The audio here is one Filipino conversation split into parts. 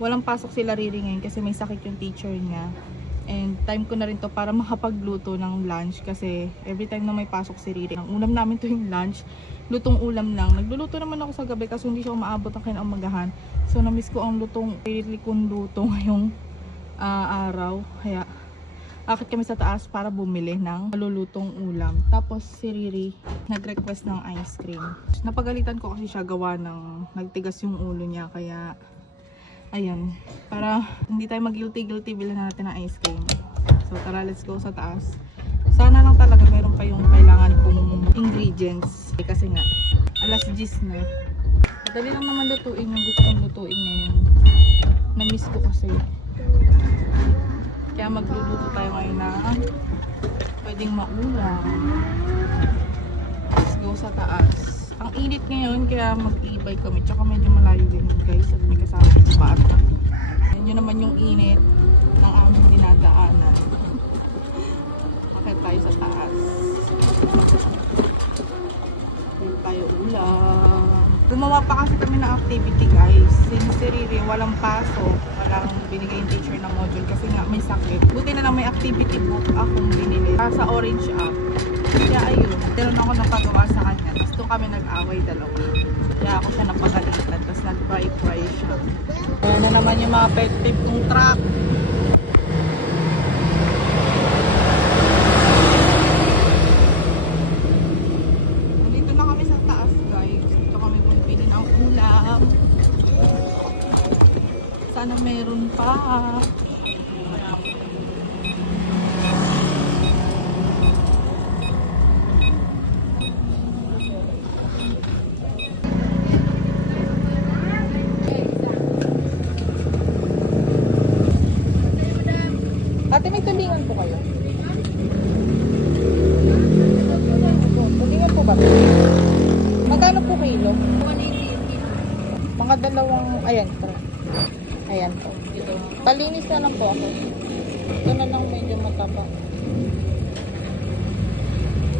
walang pasok sila Riri ngayon kasi may sakit yung teacher niya. And time ko na rin to para makapagluto ng lunch kasi every time na may pasok si Riri, ang ulam namin to yung lunch, lutong ulam lang. Nagluluto naman ako sa gabi kasi hindi siya umaabot ng kinaumagahan. So na-miss ko ang lutong, Riri kong luto ngayong araw. Kaya akit kami sa taas para bumili ng malulutong ulam. Tapos si Riri nag-request ng ice cream. Napagalitan ko kasi siya gawa ng nagtigas yung ulo niya. Kaya ayan, para hindi tayo mag-guilty bilhin natin ng ice cream. So tara, let's go sa taas. Sana lang talaga meron pa yung kailangan kong ingredients. Kasi nga, alas 10 na. Madali lang naman lutuin yung gusto kong lutuin ngayon. Na-miss ko kasi. Kaya magluluto tayo ngayon na pwedeng maulam. Let's go sa taas. Ang init ngayon kaya mag-e-bike kami. Tsaka medyo malayo din guys at may kasama yung bata. Yan yun naman yung init ng aming dinadaanan. Bakit tayo sa taas? Hindi tayo ulam. Gumawa pa kasi kami ng activity guys. Since si Riri walang pasok, walang binigay yung teacher na module kasi nga may sakit. Buti na lang may activity book akong binili sa Orange app. Kaya ayun, meron ako napagawa sa kanya. Tapos doon kami nag-away dalawa. Kaya ako siya napagalitan. Tapos nag-cry siya. Ayan na naman yung mga pet peeve ng truck. Dito na kami sa taas guys. Dito kami bumili ng ulam. Sana meron pa. Ate, may tulingan po kayo? Tulingan po ba? Magkano po kilo? 180. Mga dalawang, ayan po. Ayan po. Palinis na lang po ako. Ito na lang medyo mataba.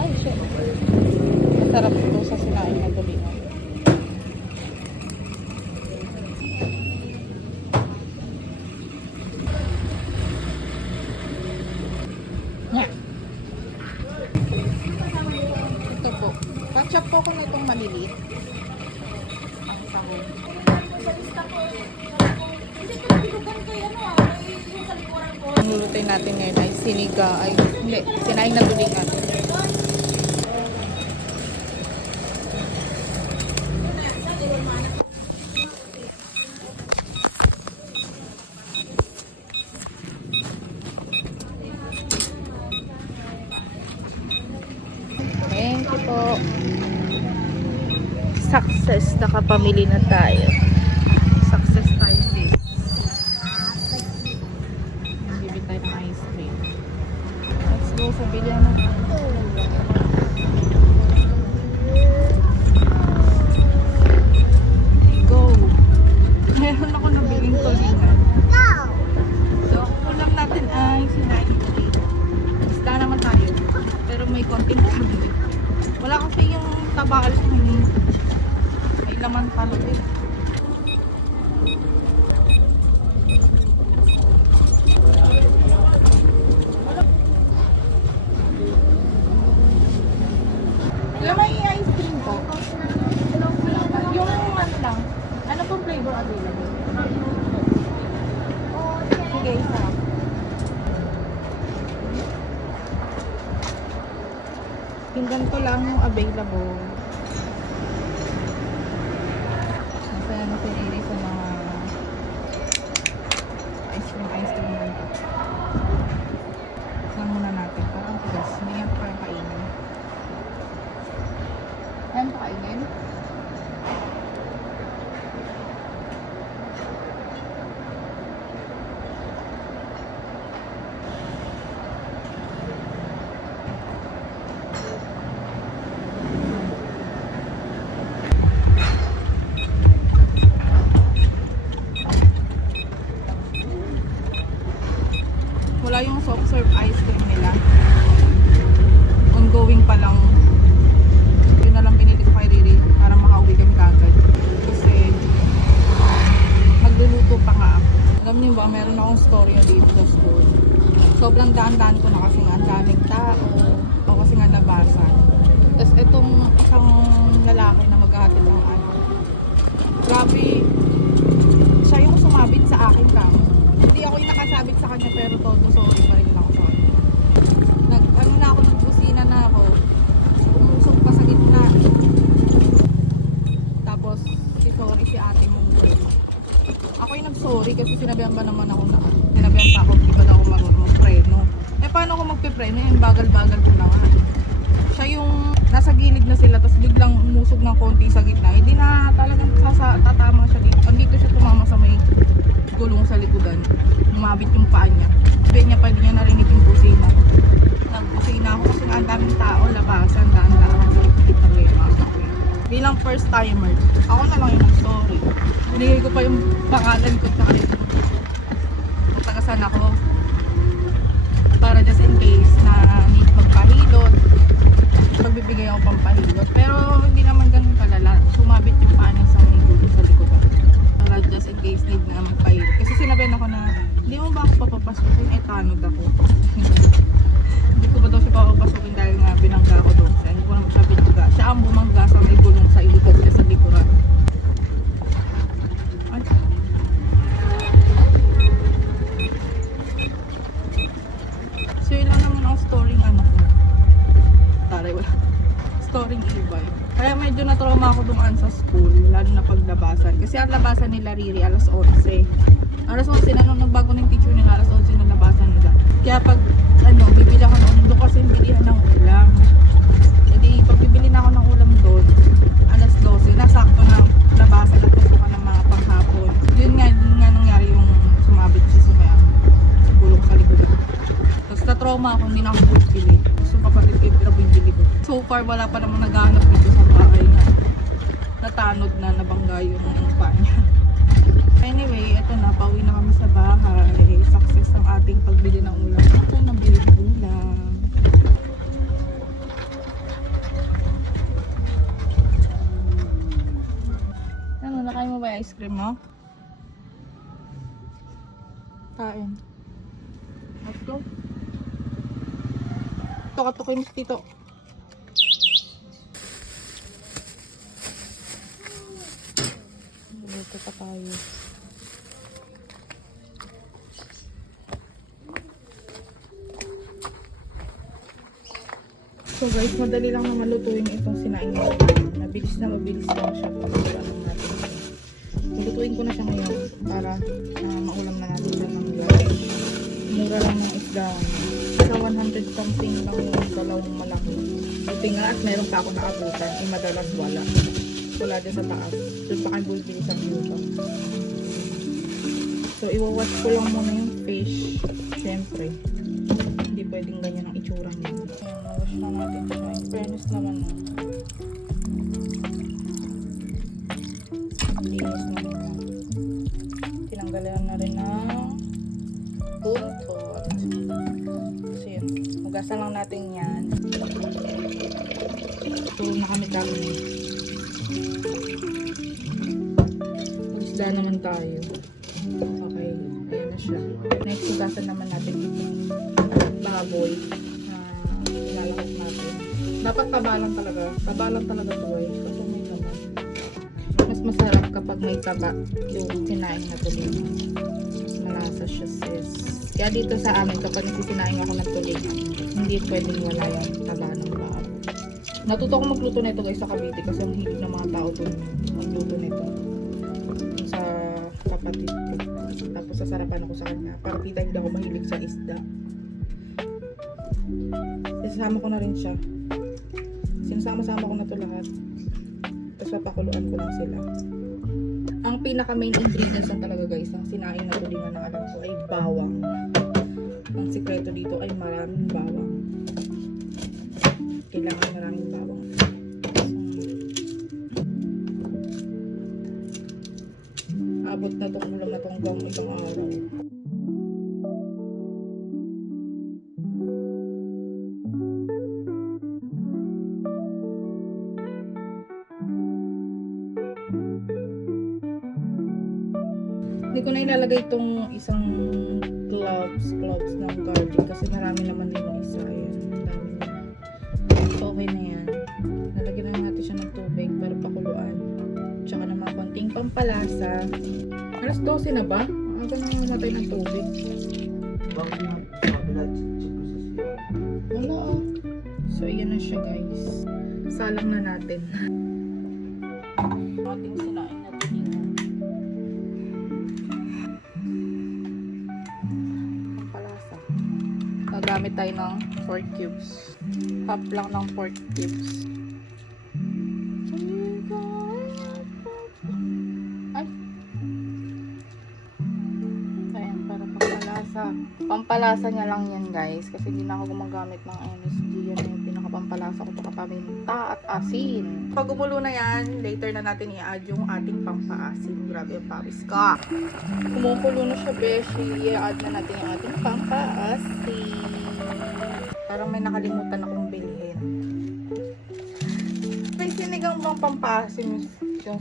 Ay, shit. Masarap po sa sinain na tulingan. Ito po. Catch-up po ako na itong maliliit. Ang lulutuin natin ngayon ay siniga. Ay, hindi. Sinaing na tulingan. Thank you po. Success. Nakapamili na tayo. Success tayo sis. Bibili tayo ng ice cream. Let's go sa bilyan ng go. Meron ako nabiling tulingan. So, ulam natin ay sinaing tulingan. Basta naman tayo. Pero may konting tabi. Wala kasi yung tabal. May laman palo din. Ilan may ice cream po? Yung ano lang. Ano pong flavor available? Sige, isa. Yung ganito lang yung available. Masaya na si Riri sa mga ice cream ganito. Saan muna natin? Parang tigas. Hindi yan pa kayang kainin. Ayan pa kainin? Wala yung soft serve ice cream nila. Ongoing pa lang. Yun na lang pinili ko kay Riri para Grabe, siya yung sumabit sa akin lang. Hindi ako yung nakasabit sa kanya pero todo sorry pa rin ako sa kanya. Ano na ako, nagbusina na ako. Umusok pa sa gitna. Tapos, sorry si ate mong girl. Ako yung nag-sorry kasi sinabihan ba naman ako na sinabihan pa ako, di ba daw ako mag-preno. Eh paano ako magpipreno? Yung bagal-bagal ko na nga. Siya yung nasa gilid na sila tapos biglang umusog ng konti sa gitna. Hindi na talagang tatama siya dito. Andito siya tumama sa may gulong sa likodan. Umabit yung paa niya. Sabi niya pa, hindi niya narinig yung busina. Nag-busina ako kasi ang daming tao, labasan, daan-daan. Problema. Bilang first timer, ako na lang yung nag-sorry. Binigay ko pa yung pangalan ko sa kanila. Kung tagasan ako. Para just in case na need magpahilot. Magbibigay ako pampahilot. Pero hindi naman ganun kalala. Sumabit yung paa niya sa may sa likod. Para just in case need na magpahilot. Kasi sinabihan ako na, hindi mo ba ako papapasukin? Eh, tanod ako. Hindi ko ba daw siya papapasukin dahil nga binangga ako doon. Hindi ko naman siya binangga. Siya ang bumangga sa may gulong sa ilikod niya sa likuran. Ay. So yun lang naman ang storing ano ko. Taray, wala. Storing e-bike. Kaya medyo na-trauma ako dumaan sa school, lalo na paglabasan. Kasi ang labasan nila Riri alas 11. Alas 11 na nung nagbago ng teacher nila, alas 11 na labasan nila. Kaya pag bibili ako ng doon kasi bilihan ng ulam. Jadi pag bibili na ako ng ulam doon, alas 12, nasakto na labasan at pupukan ng mga panghapon. Yun nga nangyari yung sumabit siya sa may gulong sa likod. Tapos na-trauma ako, hindi na ako bumili. So kapatid ko yung bumili ko. So far wala pa naman naghahanap dito sa bahay na natanod na nabangga yung paa niya. Anyway, eto na, pauwi na kami sa bahay. Success ang ating pagbili ng ulam. Ito, nabili ng ulam. Ano, nakain mo ba yung ice cream mo? Kain. Let's go. Katukoy mo si Tito. Luto pa tayo. So guys, madali lang naman lutuin itong sinaing mo. Mabilis lang siya pag ano natin. Lutuin ko na siya ngayon para maulam na natin siya ng gulay. Mura lang ng isda. Sa 100 something lang yung dalawang malaki. Buti nga at meron pa ako naabutan. Eh madalas wala. Wala din sa taas. Doon pa kayo bumibili sa lupa. So iwawash ko lang muna yung fish. Siyempre. Hindi pwedeng ganyan ang itsura niya. Wash na natin siya. In fairness naman. Linis naman. Tinanggalan na rin ng buntot. So yun. Hugasan lang natin yan. Tulong na kami kami. Isda naman tayo. Okay. Ayan na siya. Next, hugasan naman natin itong baboy na ilalakot natin. Dapat tabalan talaga. Tabalan talaga ito eh. Kasi may taba. Mas masarap kapag may taba yung sinaing na tuling. Mas malasa siya sis. Kaya dito sa amin kapag nagsisinaing ako ng tuling, hindi pwedeng wala yung taba ng baboy. Natuto ko magluto nito guys sa Cavite kasi ang hilig ng mga tao doon magluto nito. Sa kapatid ko. Tapos sasarapan ako sa kanya. Para kita hindi ako mahilig sa isda. Sinasama ko na rin siya. Sinasama-sama ko na to lahat. Tapos papakuluan ko lang sila. Ang pinaka main ingredients lang talaga guys ng sinaing na tulingan na alam ko ay bawang. Ang sikreto dito ay maraming bawang. Kailangan maraming bawang. Abot na itong ulam na itong hanggang ibang araw. Hindi ko na ilalagay itong isang cloves ng garlic kasi marami naman din yung isa. Ayan, dami na. So, okay na yan. Nalagyan na natin siya ng tubig para pakuluan. Tsaka naman konting pampalasa. Alas 12 na ba? Ang ganda nga namatay ng tubig. Bakit yung kabila, check ko sa siya. Wala ah. So, ayan na siya guys. Salang na natin. Ating sinain na tiningan. Pampalasa. Gagamit tayo ng pork cubes. Half lang ng pork cubes. Ay. Ayan, para pampalasa. Pampalasa niya lang yan guys. Kasi hindi na ako gumagamit ng MSG. Yan yung pinakapampalasa ko. Baka paminta at asin. Pag gumulo na yan, later na natin i-add yung ating pampaasin. Grabe yung pawis ka. Kumukulo na siya, beshi. I-add na natin yung ating pampaasin. Parang may nakalimutan akong bilhin. May sinigang bang pampaasin yung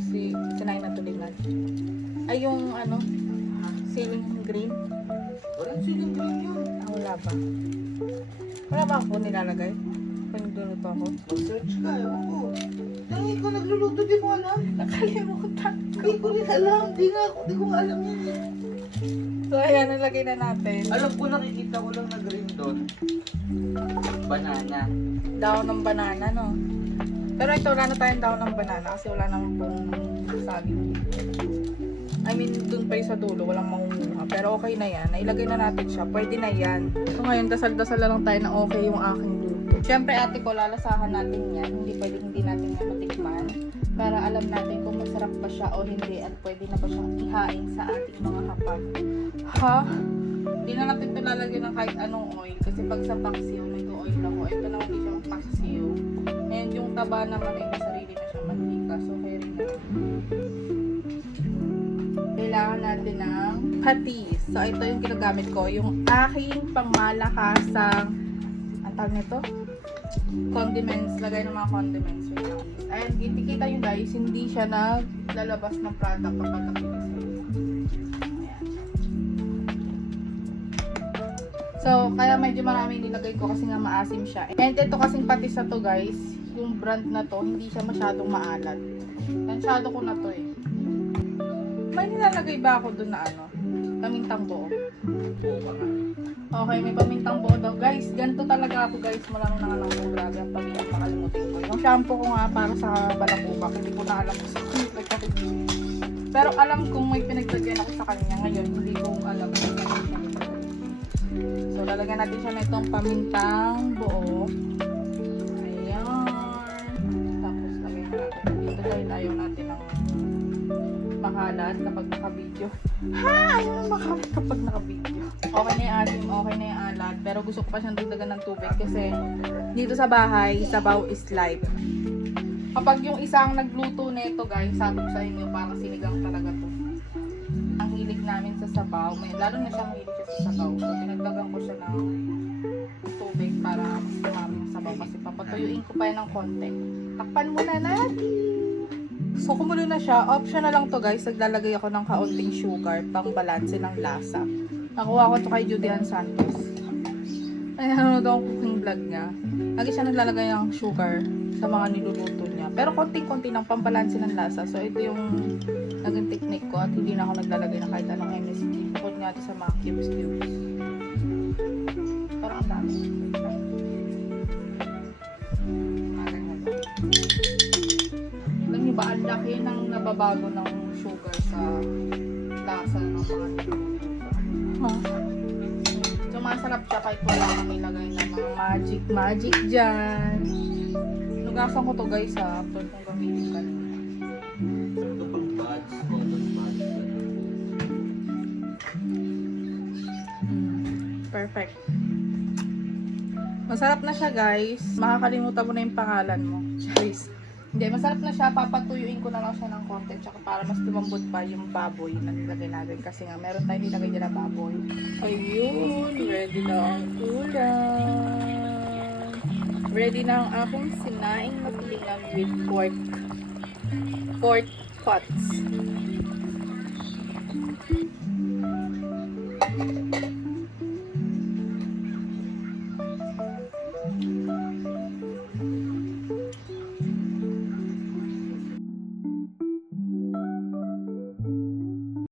sinain na tulingan? Ay, yung ano, ceiling green? Walang siling green yun. Ah, wala ba? Wala ba ako nilalagay? Pag-luluto ako? Mag-search ka, ewan ko. Nang ikaw nagluluto, di mo alam. Nakalimutan. Hindi ko rin alam. Di ko nga alam yun eh. So, ayan, nalagay na natin. Alam ko, nakikita ko lang na green doon. Banana. Daon ng banana, no? Pero ito, wala na tayong daon ng banana kasi wala naman pong saging. I mean, dun pa yung sa dulo, walang mangunguha. Pero okay na yan. Nailagay na natin siya. Pwede na yan. So ngayon, dasal-dasal na lang tayo na okay yung aking luto. Siyempre, ate ko, lalasahan natin yan. Hindi pwedeng hindi natin yan matikman. Para alam natin kung masarap ba siya o hindi at pwede na ba siyang ihain sa ating mga hapag. Ha? Hindi na natin ito lalagyan ng kahit anong oil. Kasi pag sa paksiw, may oil ako. Ito naman hindi siya paksiw. And yung taba naman ay sarili na siya mantika. So, kaya rin na. Kailangan natin ng patis. So, ito yung ginagamit ko. Yung aking pangmalakasang, ang tawag nito? Condiments. Lagay ng mga condiments. And kita nyo guys, hindi siya naglalabas ng product kapag napilis. Ayan. So, kaya medyo marami nilagay ko kasi nga maasim siya. And ito kasing patis na to guys, yung brand na to, hindi siya masyadong maalat. Tansyado ko na to eh. May nilalagay ba ako dun na ano? Pamintang buo. Okay, may pamintang buo daw. Guys, ganito talaga ako guys. Malang nangalang ko. Grabe ang pamintang makalimutin ko. Yung shampoo ko nga para sa balakubak. Hindi ko na alam kung saan nagkakit. Pero alam kong may pinagtagyan ako sa kanya. Ngayon, hindi ko alam kung saan siya. So, lalagyan natin siya na itong pamintang buo. Ayan. Tapos, lagyan natin. Dito dahil ayaw natin ng makalat kapag naka-video. Ha! Ayaw na makalat kapag naka-video. Okay na yung asim, okay na yung alat. Pero gusto ko pa siyang dagdagan ng tubig kasi dito sa bahay, sabaw is life. Kapag yung isang nagluto nito guys, sabi ko sa inyo, parang sinigang talaga to. Ang hilig namin sa sabaw, lalo na siyang hilig siya sa sabaw. So, pinagdagan ko siya ng tubig para mas dumami yung sabaw kasi papatuyuin ko pa yan ng konti. Takpan muna natin! So, kumulo na siya. Optional lang to guys. Naglalagay ako ng kaunting sugar pang balanse ng lasa. Nakuha ko to kay Judy Ann Santos. Ay, nanonood akong cooking vlog niya. Lagi siya naglalagay ng sugar sa mga niluluto niya. Pero konting-konti ng pambalanse ng lasa. So, ito yung naging technique ko at hindi na ako naglalagay na kahit anong MSG. Bukod nga sa mga cubes. Parang ang dami. Ba ang laki ng nababago ng sugar sa lasa ng mga niluluto. So masarap siya kahit wala kang nilagay ng mga magic dyan. Nugasan ko to guys ha, after kong gamitin ka. Ito pang buds, cotton buds. Perfect. Masarap na siya guys. Makakalimutan mo na yung pangalan mo. Guys. Hindi, masarap na siya. Papatuyuin ko na lang siya ng konti. Tsaka para mas lumambot pa yung baboy na nilagay natin. Kasi nga, meron tayong nilagay nila baboy. Ayun, ready na ang ulam. Ready na ang aking sinaing na tulingan with pork cuts.